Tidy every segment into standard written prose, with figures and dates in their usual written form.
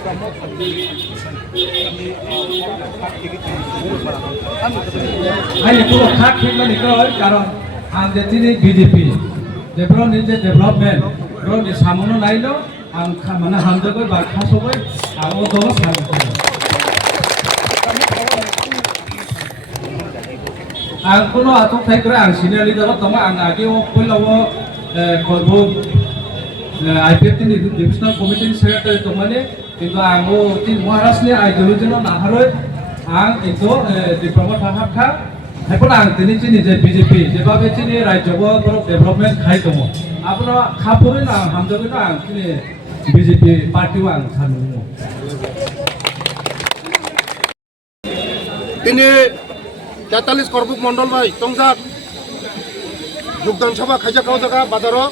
Ini pulau hak kita ni kau karena anda ini BJP, develop ni development, kalau di samuno lain lo, angka mana hamda kau bakal sobai, aku tu sama. Aku no atuk thai kira ang senior leader lo, tama ang agi wo pula wo korbo IPF ni divisional committee secretary tomane, itu anggo ti Maharashtra ni ideology lo naharoi, ang itu di promote hak hak. এখন আং তিনি চিনি যে BJP যেভাবে চিনি রাজ্যব development খাই দङ আপনারা খাপরে না হামজবে না আং চিনি বিজেপি পার্টিও আং সানো তিনি 43 করবুক মন্ডল ভাই তংজাক যোগদান সভা খাইজাকাও জায়গা বাজারও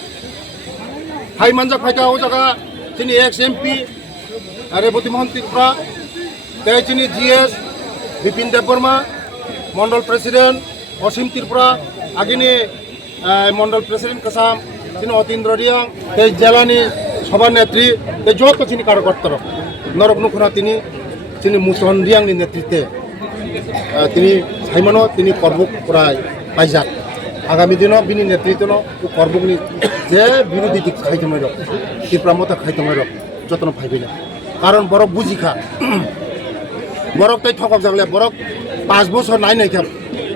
হাই মানজাক ফাইকাও জায়গা তিনি এক্স এমপি রেবতী মোহন ত্রিপুরা তাই তিনি জিএস বিপিন দেববর্মা মন্ডল প্রেসিডেন্ট অসীম ত্রিপুরা আগিনী মন্ডল প্রেসিডেন্ট কাসাম তিনি অতীন্দ্র রিয়াং এই জেলানি সভানেত্রী এই যত চিনি কার্যকর্তা নরক নুখনা তিনি মুসন রিয়াংনি নেতৃত্বে তিনি সাইমানো তিনি করবুক প্রায় পাইজাক আগামী দিনও বিনি নেতৃত্ব করবুকনি যে বিরোধী দিক খাইতমাই রক ত্রিপুরা মতো খাইতমাই রক যত্ন ভাইবি না কারণ বরক বুঝিখা বরক তাই ঠকক জাগলে বরক 5 বছর নাই নাই খাম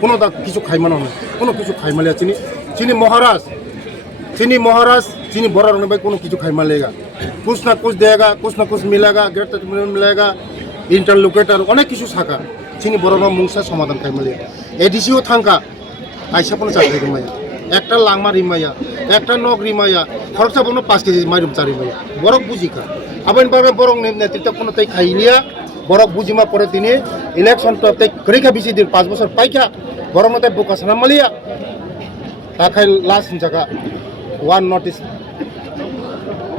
কোনো কিছু খাইমানো না কোনো কিছু খাইমালিয়া চিনি মহারাজ চিনি বড় রঙ ভাই কোনো কিছু খাইমালেগা कुछ ना कुछ देगा कुछ ना कुछ मिलेगा गेट मिलेगा इंटरलोकेटर अनेक কিছু থাকা চিনি বড় রঙ মুংসা সমাধান খাইমালিয়া এডিসিও থাঙ্কা আইসাপন চাকরি রিমায়া একটা লাংমা রিমায়া একটা নক রিমায়া খরচা বনো 5 কেজি মাইরুম চারি মায়া বরক বুঝিকা আবেন বারে বরং নেতৃত্ব কোনো তাই খাইনিয়া বরক বুঝিমা পরে তিনি ইলেকশন তো তাই করিখা বেশি দিন 5 বছর পাইকা বরং মতে বোকা সানামালিয়া তাখাই লাস্ট জায়গা ওয়ান নোটিস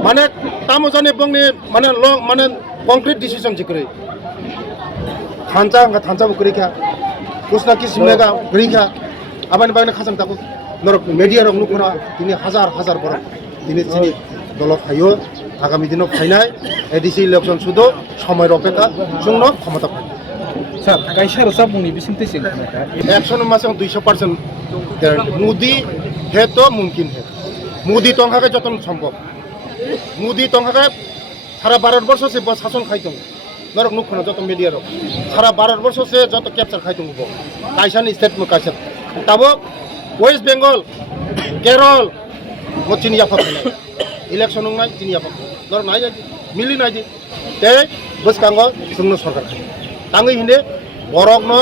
মানে তামো জানে বংনি মানে লং মানে কংক্রিট ডিসিশন জিকরে থানচা করিখা कुछ ना किस मिलेगा करिखा আবেন বারে খাসাম তাকো নরক মিডিয়া রং নুকরা তিনি হাজার বড় তিনি চিনি দল খাইও আগামী দিনও ফাইনাই এডিসি ইলেকশন শুধু সময়ের অপেক্ষা জন্য ক্ষমতা পায় স্যার কাইসার সাবুনি বিসিমতে সিং 100 মাসে 200% গ্যারান্টি মোদি হে তো মুমকিন হে মোদি তংখাকে যত সম্ভব মোদি তংখাকে সারা ভারতবর্ষ সে শাসন খাইতং নরক নুখনা যত মিডিয়া রক সারা ভারতবর্ষ সে যত ক্যাপচার খাইতং বো কাইসান স্টেট মো কাইসান তাবো ওয়েস্ট বেঙ্গল কেরল মো চিনি আফা ইলেকশন নাই চিনি আফা নর নাই মিলি নাই তে বসকাঙ্গ সুন্নো সরকার তাঙ্গি হিন্দে বরক ন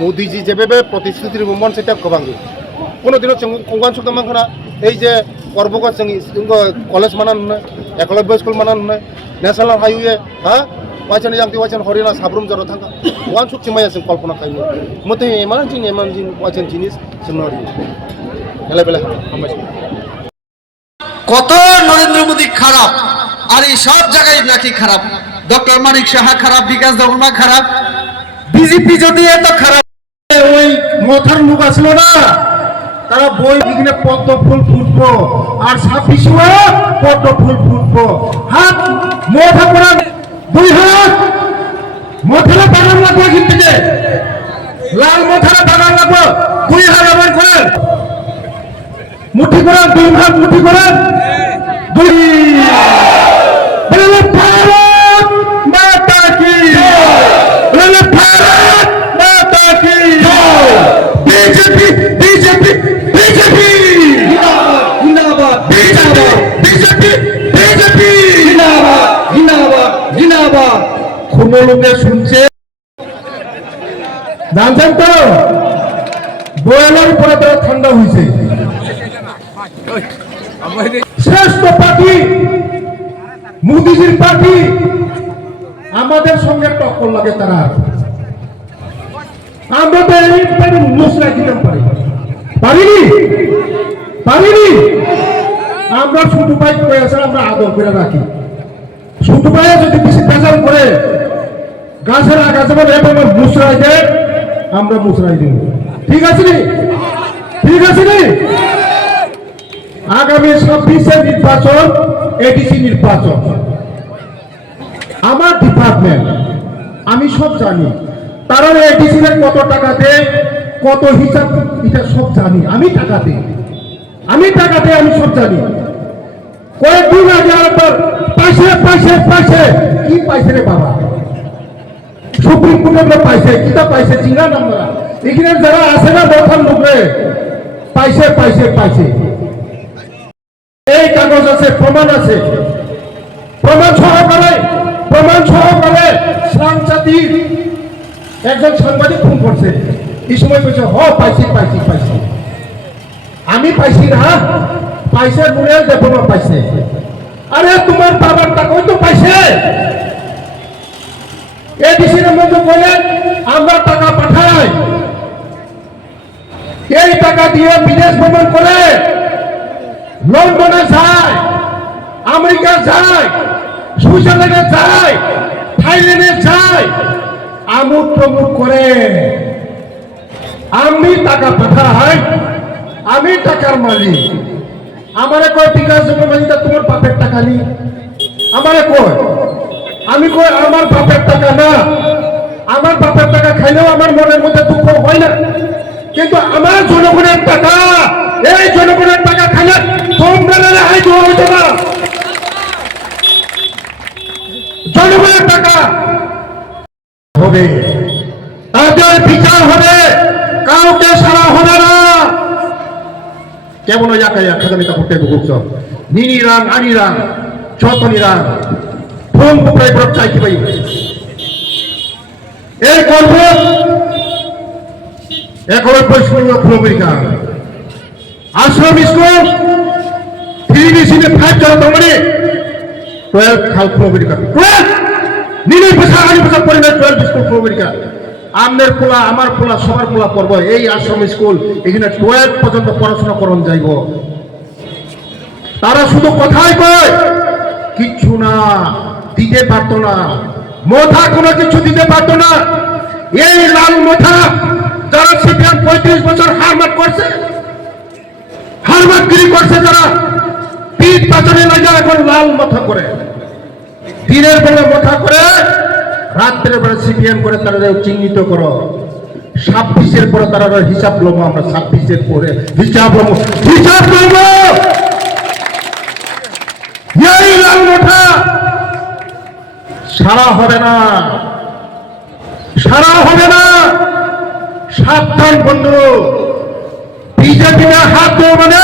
মোদিজি যেভাবে প্রতিশ্রুতির মন সেটা কবাঙ্গি কোনোদিনও কঙ্গান সুক্ত মাংখনা এই যে করবগত কলেজ মানান নয় একলব্য স্কুল মানান নয় ন্যাশনাল হাইওয়ে হ্যাঁ ওয়াইছেন জাংতি ওয়াইছেন হরিয়ানা সাবরুম জড়ো থাকা ওয়ান সুক্তি মাইয়া जों কল্পনা খাইনি মতে এমান জিন ওয়াইছেন জিনিস সিনরি হেলা বেলা কত নরেন্দ্র মোদী খারাপ আর এই সব জায়গায় নাকি খারাপ ডক্টর মানিক সাহা খারাপ বিকাশ দেববর্মা খারাপ বিজেপি যদি এত খারাপ ওই মথার লোক আসলো না তারা বই লিখলে পদ্ম ফুল ফুটবো আর 26 পদ্ম ফুল ফুটবো হাত মোথা করা 2 হাত মোথারা বাগান লাগবে কিন্তু লাল মোথারা বাগান লাগবে 2 হাত আবার করেন মুঠি করেন 2 হাত মুঠি করেন 2 বলে ভারত মাতা কি বলে ভারত মাতা কি বিজেপি বিজেপি বিজেপি জিন্দাবাদ বিজেপি বিজেপি জিন্দাবাদ জিন্দাবাদ জিন্দাবাদ কোন লোকে শুনছে জানছেন তো বয়ালের পরে তো ঠান্ডা হয়েছে শ্রেষ্ঠ পার্টি মোদিজির পার্টি আমাদের সঙ্গে টক্কর লাগে তারা আমরা তো এই মুসরা দিতাম পারিনি আমরা ছোট ভাই করে আছে আমরা আদর করে রাখি ছোট ভাই যদি বেশি পেশাল করে গাছের আগাছে বলে এভাবে মুসরাই দেয় আমরা মুসরাই দেব ঠিক আছে নি আগামী 26 নির্বাচন এডিসি নির্বাচন আমার সব জানি। তারা এডিসি কত টাকা দেয়, কত হিসাব, এটা সব জানি। আমি টাকা দেই, আমি সব জানি। কয়েকদিন আগে আবার পাইছে কি পাইছে রে বাবা, সুপ্রিম কোর্টের পাইছে, কিতা পাইছে চিনা নাম্বার। এখানে যারা আছে না বর্তমান লোকে পাইছে। এই কাগজ আছে, প্রমাণ আছে, প্রমাণ সহকারে সাংবাদিক একজন সাংবাদিক ফোন করছে, এই সময় বলছে পাইছি। আমি পাইছি না, পাইছে বলে দেখো না পাইছে। আরে তোমার বাবার টাকাই তো পাইছে। এডিসির মধ্যে বলে আমরা টাকা পাঠাই, এই টাকা দিয়ে বিদেশ ভ্রমণ করে, লন্ডনে যায়, আমেরিকা যায়, সুইজারল্যান্ডে যায়, থাইল্যান্ডে যায়, আমুক প্রমুখ করে। আমি টাকা পাঠাই, আমি টাকার মালিক। আমারে কয় বিকাশ মালিক তোমার বাপের টাকা নি, আমারে কয়, আমি কই আমার বাপের টাকা না। আমার বাপের টাকা খাইলেও আমার মনের মধ্যে দুঃখ হয় না, কিন্তু আমার জনগণের টাকা, এই জনগণের টাকা খাইলে তোমরা রেহাই দেওয়া হইতো না। জনগণের টাকা হবে, তাদের বিচার হবে, কাউকে সারা হবে না। কেমন একাডেমিটা করতে ঢুকছ নিনিরাং আনিরাং ছতনিরাং ফোন পুকুরাই বরফ চাইতে পাই। এই গল্প এখন বৈষ্ণব আমেরিকা আশ্রম স্কুল 3 জন মানে 12 খাল আমেরিকা 12 নিনি ভাষা আনি ভাষা পরিমাণ 12 স্কুল আমেরিকা। আমনের পোলা, আমার পোলা, সবার পোলা পড়ব এই আশ্রম স্কুল। এখানে 12 পর্যন্ত পড়াশোনা করন যাইব। তারা শুধু কথাই কয়, কিচ্ছু না দিতে পারত না, মোথা কোনো কিছু দিতে পারত না। এই লাল মোথা যারা সিপিএম 35 বছর হারমাত করছে, হারমাতগিরি করছে, যারা পিঠ পাচারে লাগে এখন লাল মাথা করে, দিনের বেলা মাথা করে, রাত্রের বেলা সিপিএম করে। তারা চিহ্নিত করো 26-এর পরে তারা হিসাব লব, আমরা 26-এর পরে হিসাব লব। এই লাল মাথা সারা হবে না। সাবধান বন্ধু, বিজেপিতে হাত দেওয়া মানে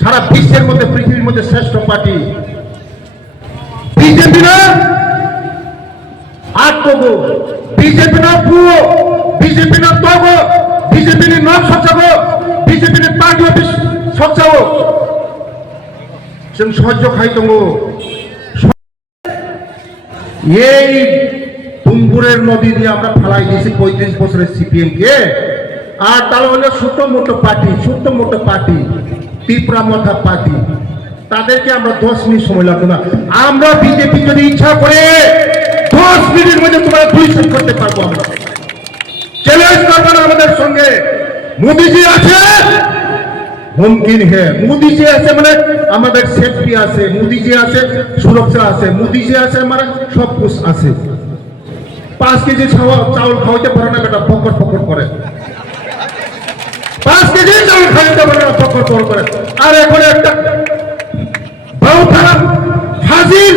সারা বিশ্বের মধ্যে, পৃথিবীর মধ্যে শ্রেষ্ঠ পার্টি বিজেপি না। আর তবু বিজেপি না পুয়ো, বিজেপি না তগ, বিজেপি নাম সচাব, বিজেপি পার্টি অফিস সচাব সহ্য খাইতো। এই তুমপুরের নদী দিয়ে আমরা ফেলাই দিয়েছি 35 বছরের সিপিএম কে। আর তারা হলো ছোট মোটো পার্টি, ত্রিপুরা মাথা পার্টি। তাদেরকে আমরা 10 মিনিট সময় লাগবে না। আমরা বিজেপি যদি ইচ্ছা করে 10 মিনিটের মধ্যে তোমরা দুইশন করতে পারবো। আমরা চ্যালেঞ্জ করবেন আমাদের সঙ্গে। মোদীজি আছে, মুমকিন হে। মোদীজি আছে মানে আমাদের সেফটি আছে, মোদীজি আছে সুরক্ষা আছে, মোদীজি আছে মানে সব কিছু আছে। 5 কেজি চাউল খাওয়াইতে পারে না বেটা, ফকর করে। 5 কেজি চাউল খাওয়াইতে পারে না, ফকর করে। আর এখন একটা বাউথা হাজির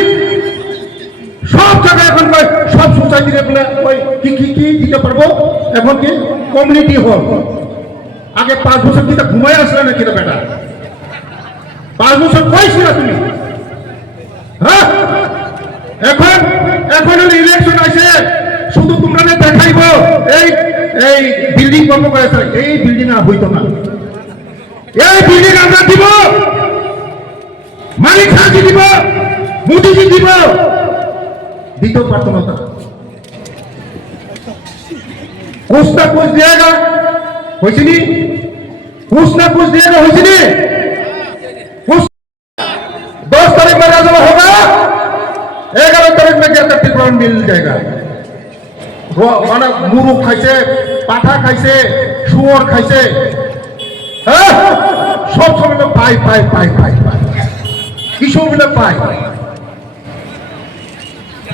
সব জায়গায় এখন সব সোসাইটিতে বলে ওই কি দিতে পারবো। এখন কি কমিউনিটি হল। আগে 5 বছর কি ঘুমাই আসলে না কিনা বেটা? 5 বছর কইছি না তুমি? হ্যাঁ, এখন ইলেকশন আছে, শুধু তোমরা দেখাইব এই বিল্ডিং কর্ম করেছে। এই বিল্ডিং আর হইতো না। এই বিল্ডিং আমরা দিব, মালিক সাহায্য দিব, মোদীজি দিব, দিতেও পারতো না। তারা कुछ ना कुछ देगा, कुछ नहीं, कुछ ना कुछ देगा, कुछ नहीं। 10 तारीख में राजवा होगा, 11 तारीख में क्या त्रिपुरा मिल जाएगा। माना मुरु खाइसे, पाठा खाइसे, शुअर खाइसे, सब समय में पाई किशोर मिले पाई।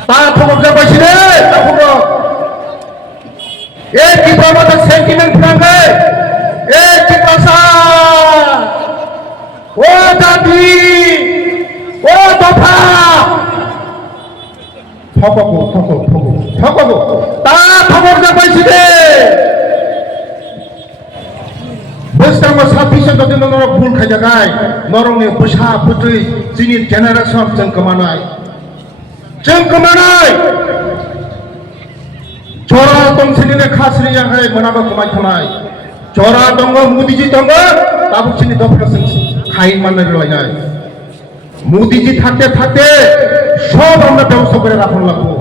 ता खबर जा पाइছি রে। এই কি আমাদের সেন্টিমেন্ট ফ্রাঙ্গে এই কি ভাষা ও দাবি ও দফা ঠকবো তা খবর না পাইছি রে বৈষ্ণব সাফিসে যদি নরক ভুল খাই জায়গায় নরংনি বসা ফুটুই जोंनि जेनेरेशन जों गोमानाय जरा दंसिनि खास्रियाहाय मोनाबो खमायथनाय जरा दङ मोदीजी दङ दाबो सिनि दफासिन खाइ माननो रोलायनाय मोदीजी थाकते थाकते सब আমরা ধ্বংস করে রাখুন লাগবো